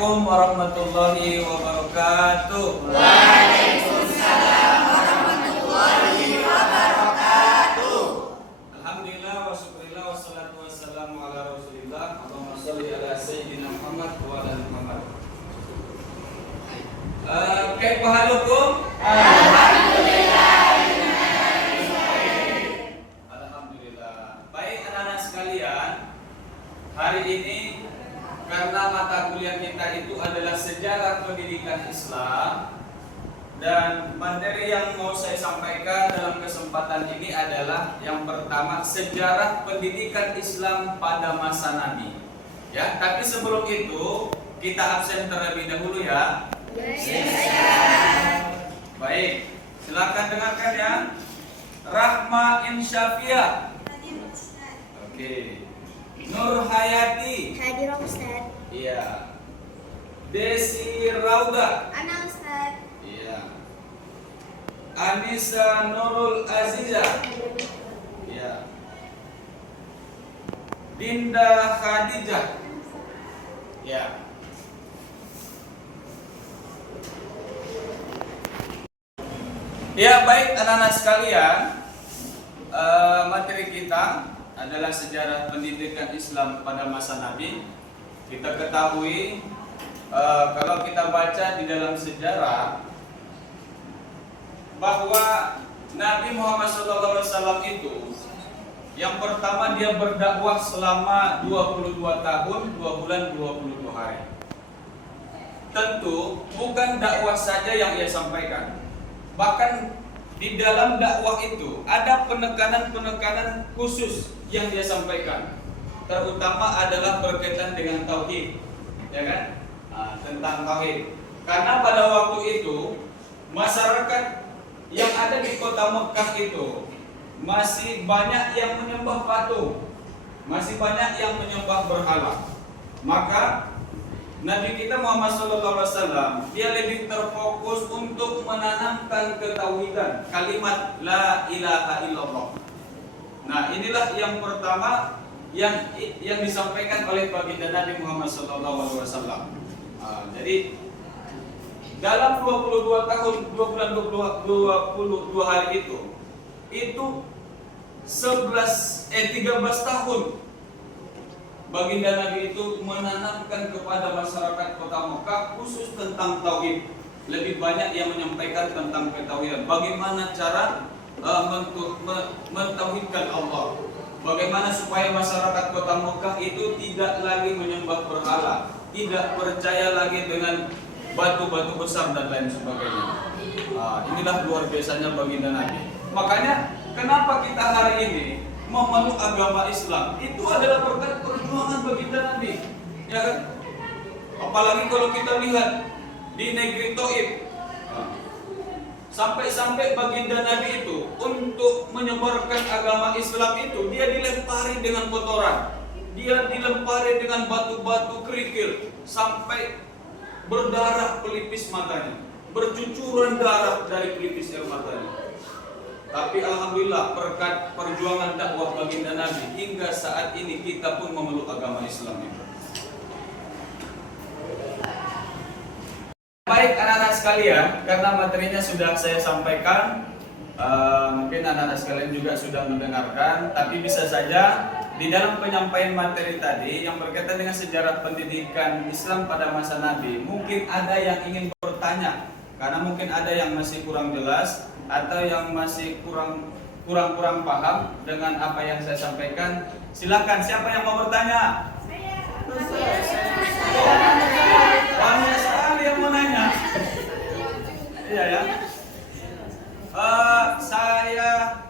Assalamualaikum warahmatullahi wabarakatuh. Waalaikumsalam warahmatullahi wabarakatuh. Alhamdulillah wa syukurillah wassalatu wassalamu ala rasulillah. Allahumma sholli ala sayyidina Muhammad wa ala Muhammad. Kaifa halukum? Alhamdulillah. Baik anak-anak sekalian, hari ini karena mata kuliah kita itu adalah sejarah pendidikan Islam, dan materi yang mau saya sampaikan dalam kesempatan ini adalah yang pertama, sejarah pendidikan Islam pada masa Nabi. Ya, tapi sebelum itu kita absen terlebih dahulu ya. Baik, silakan dengarkan ya. Rahma Insyafia. Oke. Nur Hayati. Hadir Ustaz. Iya. Desi Rauda. Ana Ustaz. Iya. Anissa Nurul Aziza. Iya. Dinda Khadijah. Iya. Ya, baik anak-anak sekalian, materi kita adalah sejarah pendidikan Islam pada masa Nabi. Kita ketahui kalau kita baca di dalam sejarah bahwa Nabi Muhammad SAW itu yang pertama dia berdakwah selama 22 tahun 2 bulan 22 hari. Tentu bukan dakwah saja yang ia sampaikan. Bahkan di dalam dakwah itu ada penekanan-penekanan khusus yang dia sampaikan. Terutama adalah berkaitan dengan tauhid, ya kan? Tentang tauhid. Karena pada waktu itu masyarakat yang ada di kota Mekah itu masih banyak yang menyembah patung, masih banyak yang menyembah berhala. Maka Nabi kita Muhammad SAW dia lebih terfokus untuk menanamkan ketauhidan, kalimat la ilaha illallah. Nah, inilah yang pertama yang disampaikan oleh baginda Nabi Muhammad SAW. Jadi dalam 22 tahun 2 bulan 22 hari itu 13 tahun baginda Nabi itu menanamkan kepada masyarakat kota Mekah khusus tentang tauhid. Lebih banyak yang menyampaikan tentang ketauhidan. Bagaimana cara mentauhidkan Allah. Bagaimana supaya masyarakat kota Mekah itu tidak lagi menyembah berhala, tidak percaya lagi dengan batu-batu besar dan lain sebagainya. Inilah luar biasanya baginda Nabi. Makanya kenapa kita hari ini memeluk agama Islam, itu adalah berkat perjuangan baginda Nabi, ya kan? Apalagi kalau kita lihat di negeri Taif, sampai-sampai baginda Nabi itu untuk menyebarkan agama Islam itu dia dilempari dengan kotoran, dia dilempari dengan batu-batu kerikil sampai berdarah pelipis matanya, bercucuran darah dari pelipis air matanya. Tapi alhamdulillah berkat perjuangan dakwah baginda Nabi hingga saat ini kita pun memeluk agama Islam itu. Baik anak-anak sekalian, karena materinya sudah saya sampaikan, mungkin anak-anak sekalian juga sudah mendengarkan, tapi bisa saja di dalam penyampaian materi tadi yang berkaitan dengan sejarah pendidikan Islam pada masa Nabi, mungkin ada yang ingin bertanya, karena mungkin ada yang masih kurang jelas atau yang masih kurang paham dengan apa yang saya sampaikan. Silakan, siapa yang mau bertanya? Banyak sekali yang mau nanya. Iya ya. Saya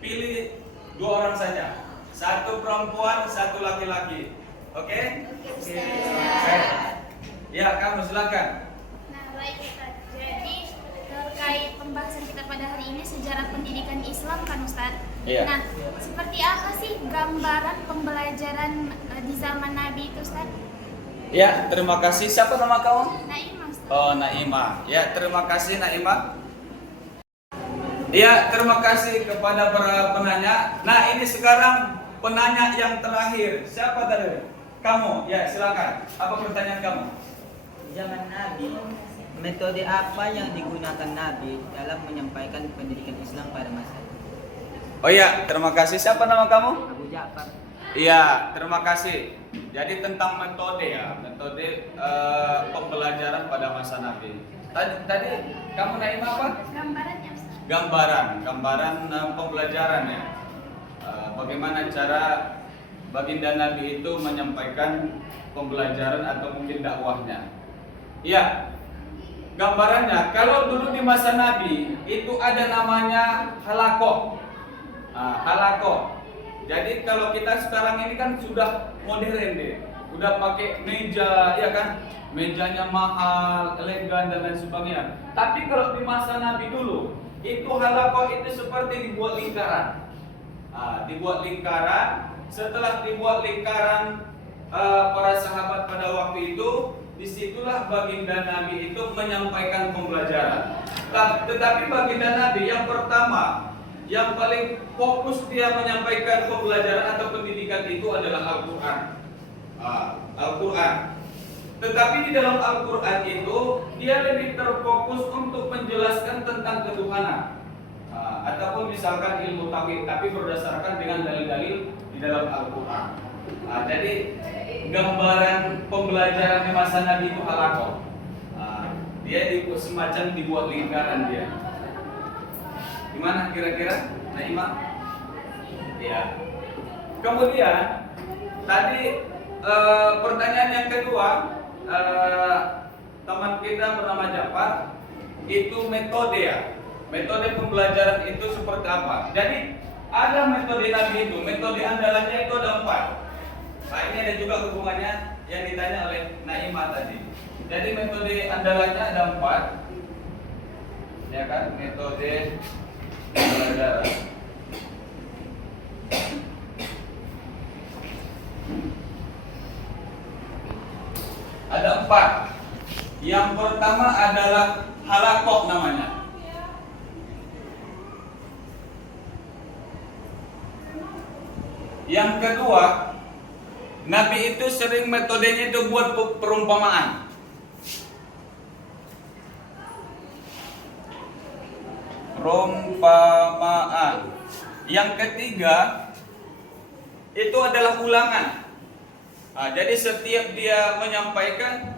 pilih 2 orang saja. 1 perempuan, 1 laki-laki. Oke? Ya, kamu silakan. Nah, baik Ustaz. Jadi terkait pembahasan kita pada hari ini sejarah pendidikan Islam kan Ustaz. Iya. Nah, seperti apa sih gambaran pembelajaran di zaman Nabi itu Ustaz? Ya, terima kasih. Siapa nama kamu? Naimah Ustaz. Oh, Naimah. Ya, terima kasih Naimah. Ya, terima kasih kepada para penanya. Nah, ini sekarang penanya yang terakhir. Siapa tadi? Kamu. Ya, silakan. Apa pertanyaan kamu? zaman Nabi, metode apa yang digunakan Nabi dalam menyampaikan pendidikan Islam pada masa itu? Oh iya, terima kasih. Siapa nama kamu? Abu Ja'far. Iya, terima kasih. Jadi tentang metode ya, metode pembelajaran pada masa Nabi. Tadi kamu nanya apa? Gambarannya, Ustaz. Gambaran pembelajaran ya. Bagaimana cara baginda Nabi itu menyampaikan pembelajaran atau mungkin dakwahnya. Iya. Gambarannya, kalau dulu di masa Nabi itu ada namanya halakoh. Halakoh. Jadi kalau kita sekarang ini kan sudah modern deh, udah pakai meja, ya kan? Mejanya mahal, elegan dan lain sebagainya. Tapi kalau di masa Nabi dulu, itu halakoh itu seperti dibuat lingkaran. Dibuat lingkaran. Setelah dibuat lingkaran, para sahabat pada waktu itu, disitulah baginda Nabi itu menyampaikan pembelajaran. Tetapi baginda Nabi yang pertama, yang paling fokus dia menyampaikan pembelajaran atau pendidikan itu adalah Al-Quran. Al-Quran. Tetapi di dalam Al-Quran itu dia lebih terfokus untuk menjelaskan tentang ketuhanan, ataupun misalkan ilmu tauhid, tapi berdasarkan dengan dalil-dalil di dalam Al-Quran. Jadi gambaran pembelajaran di masa Nabi itu halakoh. Dia semacam dibuat lingkaran dia. Gimana kira-kira, Naimah? Ya. Kemudian tadi pertanyaan yang kedua, teman kita bernama Jafar, itu metode ya. Metode pembelajaran itu seperti apa? Jadi ada metode Nabi itu, metode andalannya itu ada 4. Ini ada juga hubungannya yang ditanya oleh Naimah tadi. Jadi metode andalannya ada 4, ya kan? Metode pembelajaran. Ada 4. Yang pertama adalah halakoh namanya. Yang kedua, Nabi itu sering metodenya itu buat perumpamaan. Perumpamaan. Yang ketiga, itu adalah ulangan. Jadi setiap dia menyampaikan,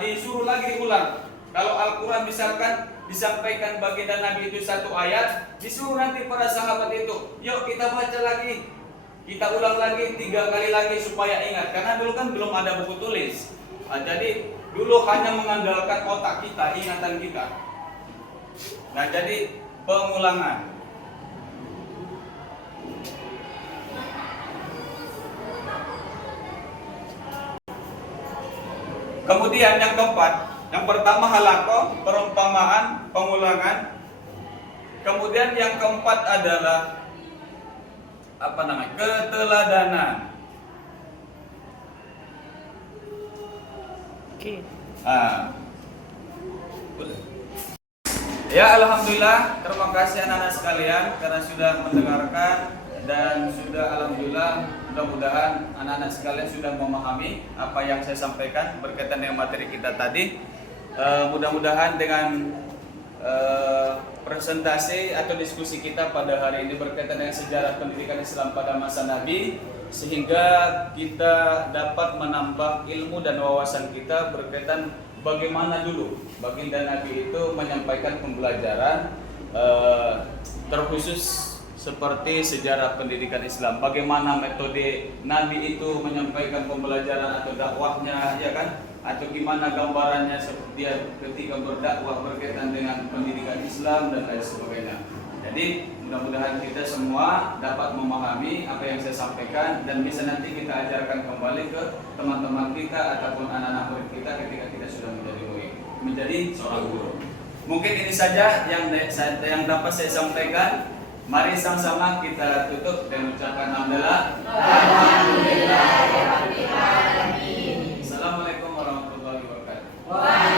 disuruh lagi diulang. Kalau Al-Quran misalkan disampaikan baginda Nabi itu 1 ayat, disuruh nanti para sahabat itu, yuk kita baca lagi, kita ulang lagi 3 kali lagi supaya ingat. Karena dulu kan belum ada buku tulis. Jadi dulu hanya mengandalkan otak kita, ingatan kita. Nah, jadi pengulangan. Kemudian yang keempat, yang pertama halakoh, perumpamaan, pengulangan. Kemudian yang keempat adalah keteladanan. Ya, alhamdulillah, terima kasih anak-anak sekalian karena sudah mendengarkan dan sudah alhamdulillah, mudah-mudahan anak-anak sekalian sudah memahami apa yang saya sampaikan berkaitan dengan materi kita tadi. Mudah-mudahan dengan presentasi atau diskusi kita pada hari ini berkaitan dengan sejarah pendidikan Islam pada masa Nabi, sehingga kita dapat menambah ilmu dan wawasan kita berkaitan bagaimana dulu baginda Nabi itu menyampaikan pembelajaran, terkhusus seperti sejarah pendidikan Islam, bagaimana metode Nabi itu menyampaikan pembelajaran atau dakwahnya, ya kan? Atau gimana gambarannya dia ketika berdakwah berkaitan dengan pendidikan Islam dan lain sebagainya. Jadi mudah-mudahan kita semua dapat memahami apa yang saya sampaikan dan bisa nanti kita ajarkan kembali ke teman-teman kita ataupun anak-anak murid kita ketika kita sudah menjadi seorang guru. Mungkin ini saja yang dapat saya sampaikan. Mari sama-sama kita tutup dan ucapkan alhamdulillah. Assalamualaikum warahmatullahi wabarakatuh.